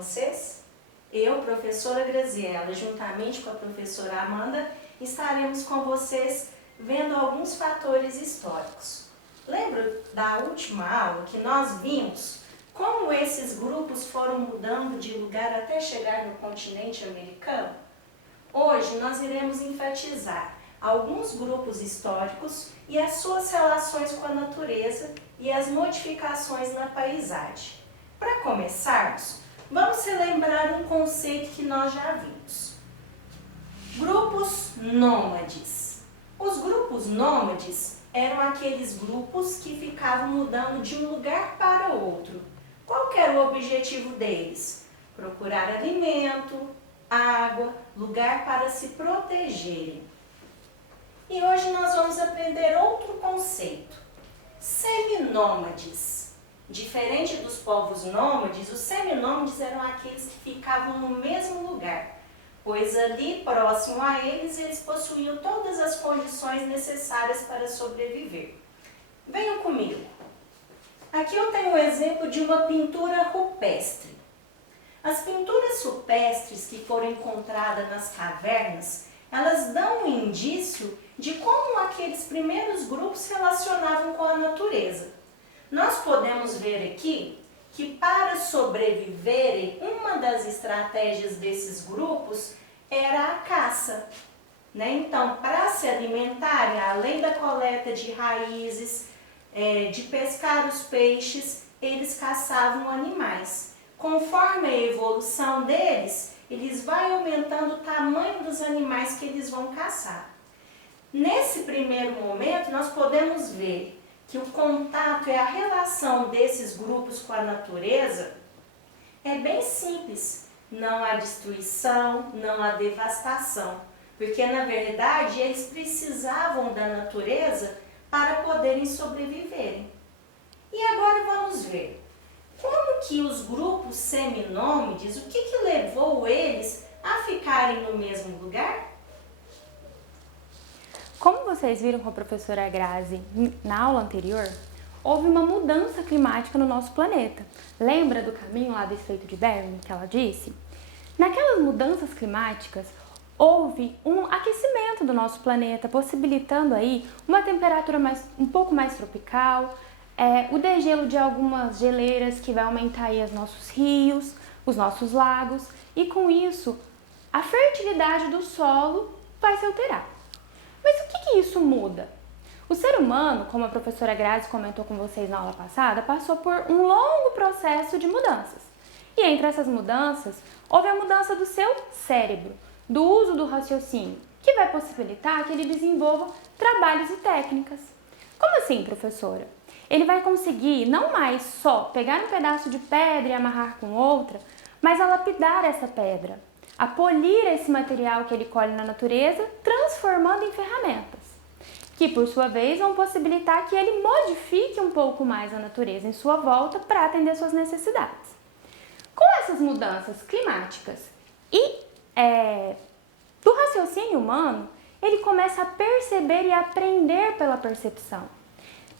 vocês? Eu, professora Graziela, juntamente com a professora Amanda, estaremos com vocês vendo alguns fatores históricos. Lembra da última aula que nós vimos como esses grupos foram mudando de lugar até chegar no continente americano? Hoje nós iremos enfatizar alguns grupos históricos e as suas relações com a natureza e as modificações na paisagem. Para começarmos, vamos relembrar um conceito que nós já vimos. Grupos nômades. Os grupos nômades eram aqueles grupos que ficavam mudando de um lugar para outro. Qual que era o objetivo deles? Procurar alimento, água, lugar para se protegerem. E hoje nós vamos aprender outro conceito, seminômades. Diferente dos povos nômades, os seminômades eram aqueles que ficavam no mesmo lugar, pois ali próximo a eles possuíam todas as condições necessárias para sobreviver. Venham comigo. Aqui eu tenho um exemplo de uma pintura rupestre. As pinturas rupestres que foram encontradas nas cavernas, elas dão um indício de como aqueles primeiros grupos se relacionavam com a natureza. Nós podemos ver aqui que para sobreviverem, uma das estratégias desses grupos era a caça. Então, para se alimentarem, além da coleta de raízes, de pescar os peixes, eles caçavam animais. Conforme a evolução deles, eles vão aumentando o tamanho dos animais que eles vão caçar. Nesse primeiro momento, nós podemos ver que o contato e a relação desses grupos com a natureza é bem simples. Não há destruição, não há devastação, porque na verdade eles precisavam da natureza para poderem sobreviverem. E agora vamos ver como que os grupos seminômades, o que levou eles a ficarem no mesmo lugar? Como vocês viram com a professora Grazi na aula anterior, houve uma mudança climática no nosso planeta. Lembra do caminho lá do Estreito de Bering que ela disse? Naquelas mudanças climáticas, houve um aquecimento do nosso planeta, possibilitando aí uma temperatura um pouco mais tropical, o degelo de algumas geleiras que vai aumentar aí os nossos rios, os nossos lagos, e com isso a fertilidade do solo vai se alterar. Mas o que isso muda? O ser humano, como a professora Grazi comentou com vocês na aula passada, passou por um longo processo de mudanças. E entre essas mudanças, houve a mudança do seu cérebro, do uso do raciocínio, que vai possibilitar que ele desenvolva trabalhos e técnicas. Como assim, professora? Ele vai conseguir não mais só pegar um pedaço de pedra e amarrar com outra, mas a lapidar essa pedra, a polir esse material que ele colhe na natureza, transformando em ferramentas, que por sua vez vão possibilitar que ele modifique um pouco mais a natureza em sua volta para atender suas necessidades. Com essas mudanças climáticas e do raciocínio humano, ele começa a perceber e aprender pela percepção.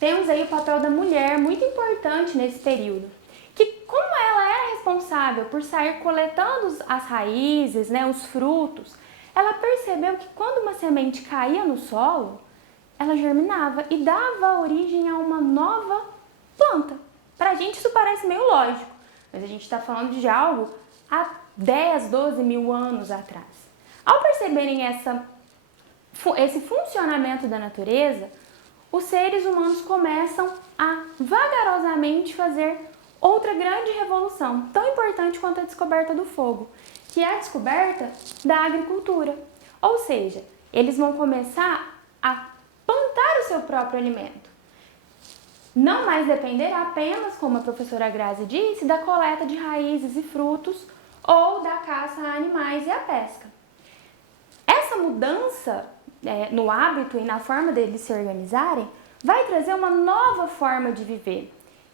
Temos aí o papel da mulher muito importante nesse período, que como ela era responsável por sair coletando as raízes, os frutos, ela percebeu que quando uma semente caía no solo, ela germinava e dava origem a uma nova planta. Pra gente isso parece meio lógico, mas a gente está falando de algo há 10, 12 mil anos atrás. Ao perceberem esse funcionamento da natureza, os seres humanos começam a vagarosamente fazer outra grande revolução, tão importante quanto a descoberta do fogo, que é a descoberta da agricultura. Ou seja, eles vão começar a plantar o seu próprio alimento. Não mais depender apenas, como a professora Grazi disse, da coleta de raízes e frutos ou da caça a animais e a pesca. Essa mudança no hábito e na forma deles se organizarem vai trazer uma nova forma de viver,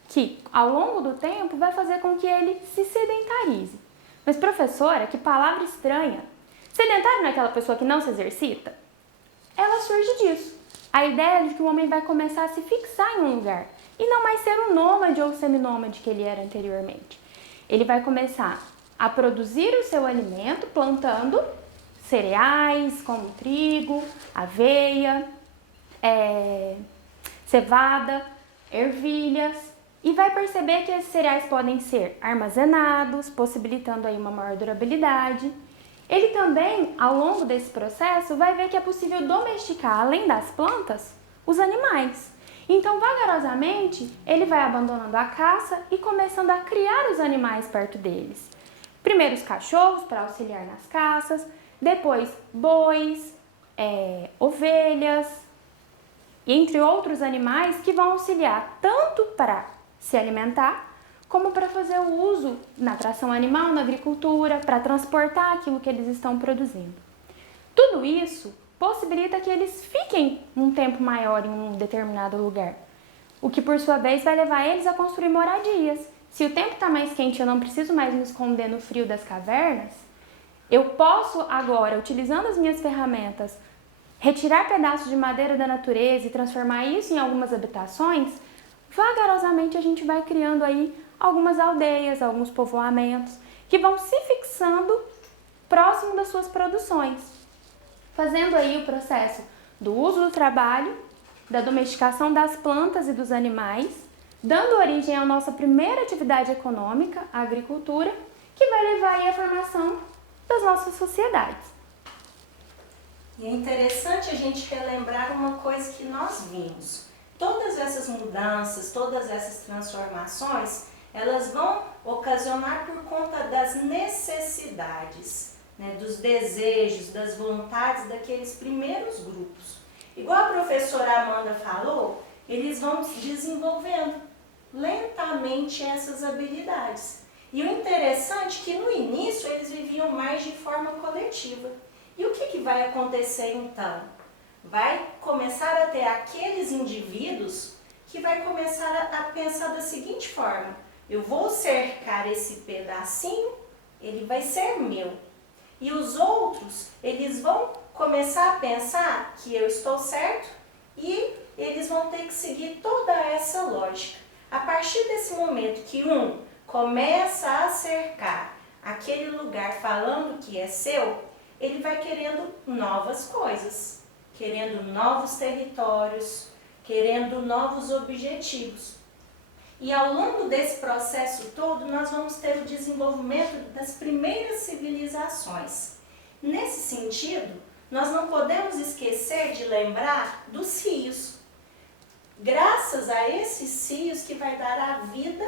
que ao longo do tempo vai fazer com que ele se sedentarize. Mas professora, que palavra estranha! Sedentário não é aquela pessoa que não se exercita? Ela surge disso. A ideia de que o homem vai começar a se fixar em um lugar e não mais ser um nômade ou seminômade que ele era anteriormente. Ele vai começar a produzir o seu alimento plantando cereais como trigo, aveia, cevada, ervilhas, e vai perceber que esses cereais podem ser armazenados, possibilitando aí uma maior durabilidade. Ele também, ao longo desse processo, vai ver que é possível domesticar, além das plantas, os animais. Então, vagarosamente, ele vai abandonando a caça e começando a criar os animais perto deles. Primeiro os cachorros para auxiliar nas caças, depois bois, ovelhas, entre outros animais que vão auxiliar tanto para se alimentar, como para fazer o uso na tração animal, na agricultura, para transportar aquilo que eles estão produzindo. Tudo isso possibilita que eles fiquem um tempo maior em um determinado lugar, o que por sua vez vai levar eles a construir moradias. Se o tempo está mais quente e eu não preciso mais me esconder no frio das cavernas, eu posso agora, utilizando as minhas ferramentas, retirar pedaços de madeira da natureza e transformar isso em algumas habitações. Vagarosamente a gente vai criando aí algumas aldeias, alguns povoamentos que vão se fixando próximo das suas produções, fazendo aí o processo do uso do trabalho, da domesticação das plantas e dos animais, dando origem à nossa primeira atividade econômica, a agricultura, que vai levar aí à formação das nossas sociedades. E é interessante a gente relembrar uma coisa que nós vimos. Todas essas mudanças, todas essas transformações, elas vão ocasionar por conta das necessidades, né, dos desejos, das vontades daqueles primeiros grupos. Igual a professora Amanda falou, eles vão desenvolvendo lentamente essas habilidades. E o interessante é que no início eles viviam mais de forma coletiva. E o que vai acontecer então? Vai começar a ter aqueles indivíduos que vai começar a pensar da seguinte forma: eu vou cercar esse pedacinho, ele vai ser meu. E os outros, eles vão começar a pensar que eu estou certo e eles vão ter que seguir toda essa lógica. A partir desse momento que um começa a cercar aquele lugar falando que é seu, ele vai querendo novas coisas, querendo novos territórios, querendo novos objetivos. E ao longo desse processo todo, nós vamos ter o desenvolvimento das primeiras civilizações. Nesse sentido, nós não podemos esquecer de lembrar dos rios. Graças a esses rios que vai dar a vida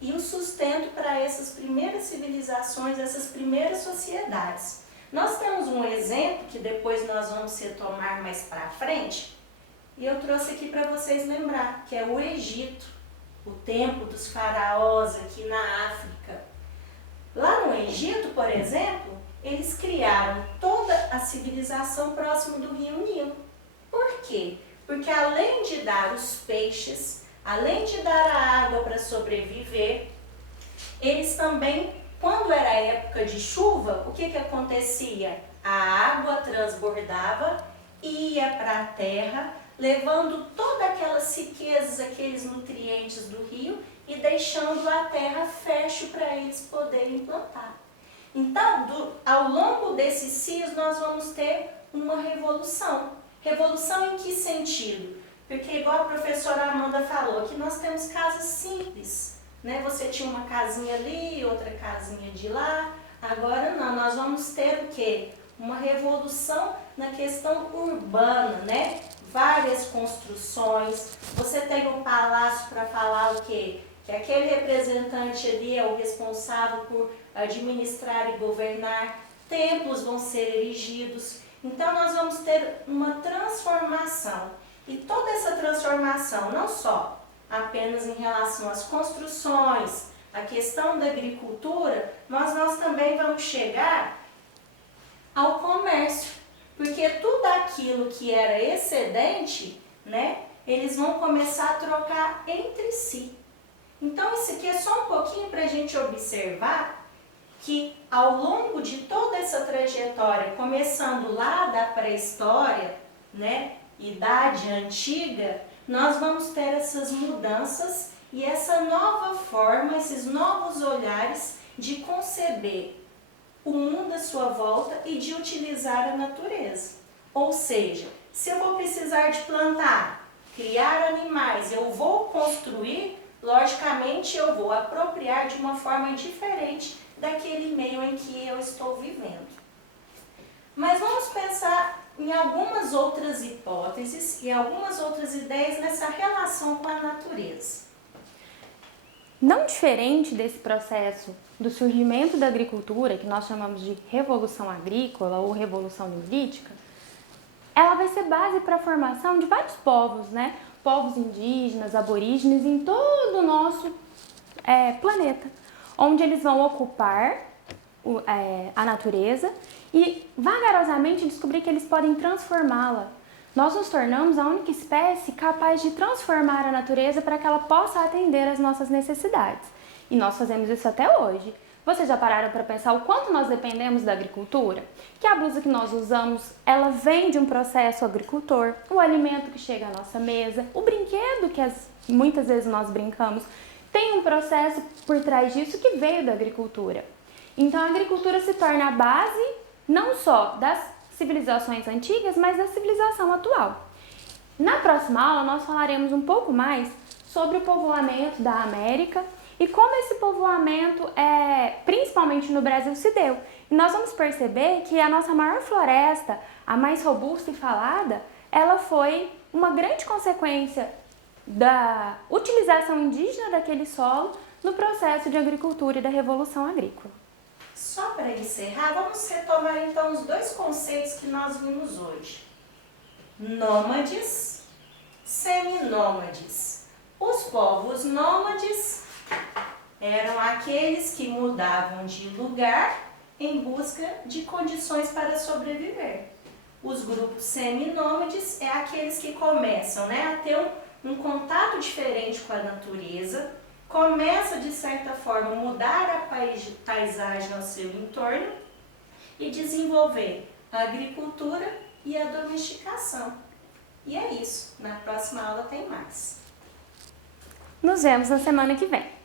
e o sustento para essas primeiras civilizações, essas primeiras sociedades. Nós temos um exemplo que depois nós vamos retomar mais para frente, e eu trouxe aqui para vocês lembrar, que é o Egito, o tempo dos faraós aqui na África. Lá no Egito, por exemplo, eles criaram toda a civilização próximo do rio Nilo. Por quê? Porque além de dar os peixes, além de dar a água para sobreviver, eles também, quando era época de chuva, o que acontecia? A água transbordava, ia para a terra, levando todas aquelas riquezas, aqueles nutrientes do rio e deixando a terra fértil para eles poderem plantar. Então, ao longo desses rios, nós vamos ter uma revolução. Revolução em que sentido? Porque, igual a professora Amanda falou, aqui nós temos casas simples, né? Você tinha uma casinha ali, outra casinha de lá. Agora não, nós vamos ter o quê? Uma revolução na questão urbana, né? Várias construções. Você tem um palácio para falar o quê? Que aquele representante ali é o responsável por administrar e governar. Templos vão ser erigidos. Então nós vamos ter uma transformação. E toda essa transformação, não só apenas em relação às construções, a questão da agricultura, mas nós também vamos chegar ao comércio. Porque tudo aquilo que era excedente, né, eles vão começar a trocar entre si. Então isso aqui é só um pouquinho para a gente observar que ao longo de toda essa trajetória, começando lá da pré-história, né, Idade Antiga, nós vamos ter essas mudanças e essa nova forma, esses novos olhares de conceber o mundo à sua volta e de utilizar a natureza. Ou seja, se eu vou precisar de plantar, criar animais, eu vou construir, logicamente eu vou apropriar de uma forma diferente daquele meio em que eu estou vivendo. Mas vamos pensar em algumas outras hipóteses e algumas outras ideias nessa relação com a natureza. Não diferente desse processo do surgimento da agricultura, que nós chamamos de revolução agrícola ou revolução neolítica, ela vai ser base para a formação de vários povos, né? Povos indígenas, aborígenes em todo o nosso planeta, onde eles vão ocupar a natureza e vagarosamente descobrir que eles podem transformá-la. Nós nos tornamos a única espécie capaz de transformar a natureza para que ela possa atender às nossas necessidades. E nós fazemos isso até hoje. Vocês já pararam para pensar o quanto nós dependemos da agricultura? Que a blusa que nós usamos, ela vem de um processo agricultor, o alimento que chega à nossa mesa, o brinquedo que muitas vezes nós brincamos, tem um processo por trás disso que veio da agricultura. Então a agricultura se torna a base não só das civilizações antigas, mas da civilização atual. Na próxima aula nós falaremos um pouco mais sobre o povoamento da América e como esse povoamento, principalmente no Brasil, se deu. E nós vamos perceber que a nossa maior floresta, a mais robusta e falada, ela foi uma grande consequência da utilização indígena daquele solo no processo de agricultura e da revolução agrícola. Só para encerrar, vamos retomar então os dois conceitos que nós vimos hoje. Nômades, seminômades. Os povos nômades eram aqueles que mudavam de lugar em busca de condições para sobreviver. Os grupos seminômades é aqueles que começam a ter um contato diferente com a natureza, começa de certa forma a mudar a paisagem ao seu entorno e desenvolver a agricultura e a domesticação. E é isso. Na próxima aula tem mais. Nos vemos na semana que vem.